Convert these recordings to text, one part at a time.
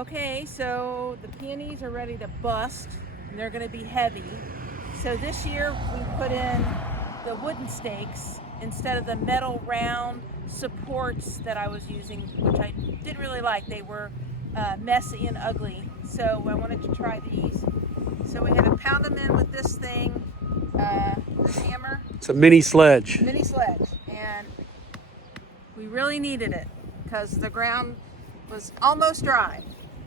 Okay, so the peonies are ready to bust and they're going to be heavy. So this year we put in the wooden stakes instead of the metal round supports that I was using, which I didn't really like. They were messy and ugly, so I wanted to try these. So we had to pound them in with this thing, this hammer. It's a mini sledge. And we really needed it because the ground was almost dry.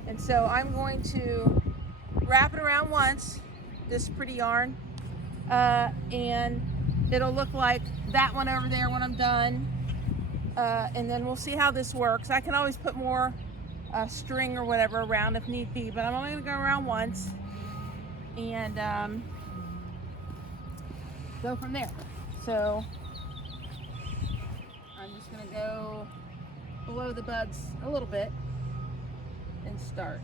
And so I'm going to wrap it around once, this pretty yarn, and it'll look like that one over there when I'm done. And then we'll see how this works. I can always put more string or whatever around if need be, but I'm only going to go around once and go from there. So I'm just going to go below the buds a little bit and start.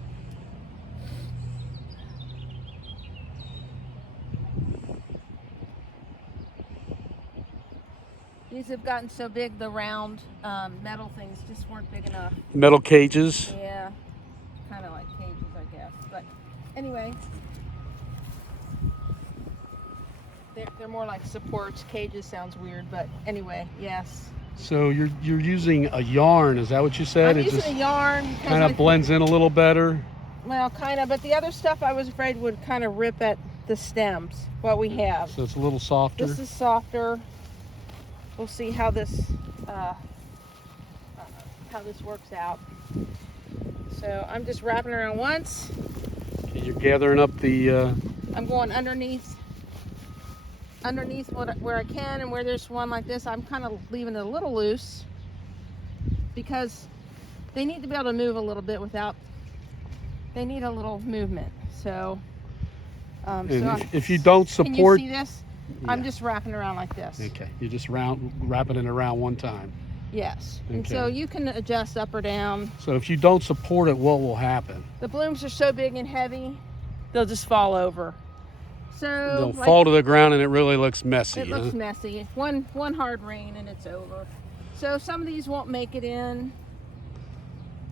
These have gotten so big, the round metal things just weren't big enough. Metal cages. Yeah, kind of like cages, I guess. But anyway, they're more like supports. Cages sounds weird, but anyway, yes. So you're using a yarn, is that what you said? I'm using a yarn. Kind of blends in a little better. Well, kind of, but the other stuff I was afraid would kind of rip at the stems, what we have. So it's a little softer. This is softer. We'll see how this works out. So I'm just wrapping around once. Okay, you're gathering up the... I'm going underneath where I can, and where there's one like this, I'm kind of leaving it a little loose because they need to be able to move a little bit without, they need a little movement. So, if you don't support... Can you see this? Yeah. I'm just wrapping around like this. Okay, you're just wrapping it around one time. Yes, okay. And so you can adjust up or down. So if you don't support it, what will happen? The blooms are so big and heavy, they'll just fall over. So they'll fall to the ground and it really looks messy. It looks messy. One hard rain and it's over. So some of these won't make it in.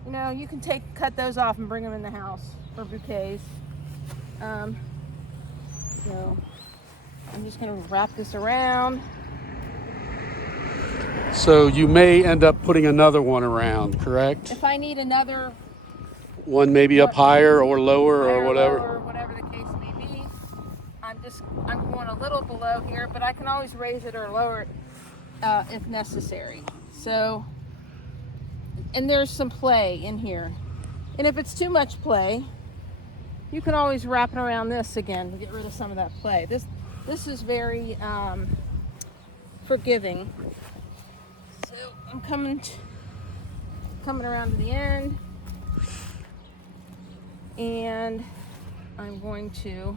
You know, you can cut those off and bring them in the house for bouquets. So I'm just going to wrap this around. So you may end up putting another one around, correct? If I need another one, maybe up higher or lower or whatever. Or whatever the case may be. I'm going a little below here, but I can always raise it or lower it if necessary. So, and there's some play in here. And if it's too much play, you can always wrap it around this again to get rid of some of that play. This is very forgiving. So I'm coming around to the end, and I'm going to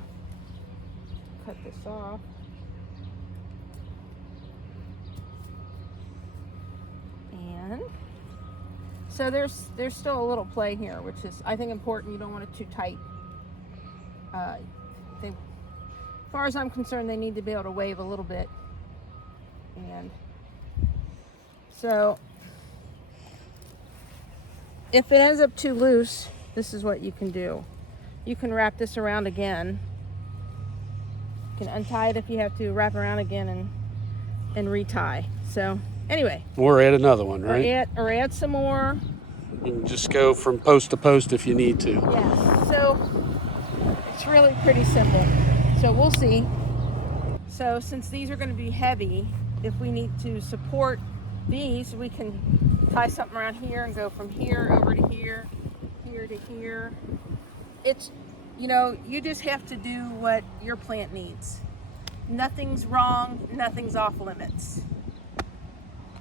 cut this off. And so there's still a little play here, which is, I think, important. You don't want it too tight. As far as I'm concerned, they need to be able to wave a little bit. And so if it ends up too loose, this is what you can do. You can wrap this around again. You can untie it if you have to, wrap around again and retie. So anyway. Or add another one, right? Or add some more. You can just go from post to post if you need to. Yeah, so it's really pretty simple. So we'll see. So since these are going to be heavy, if we need to support these, we can tie something around here and go from here over to here, here to here. It's, you know, you just have to do what your plant needs. Nothing's wrong, nothing's off limits.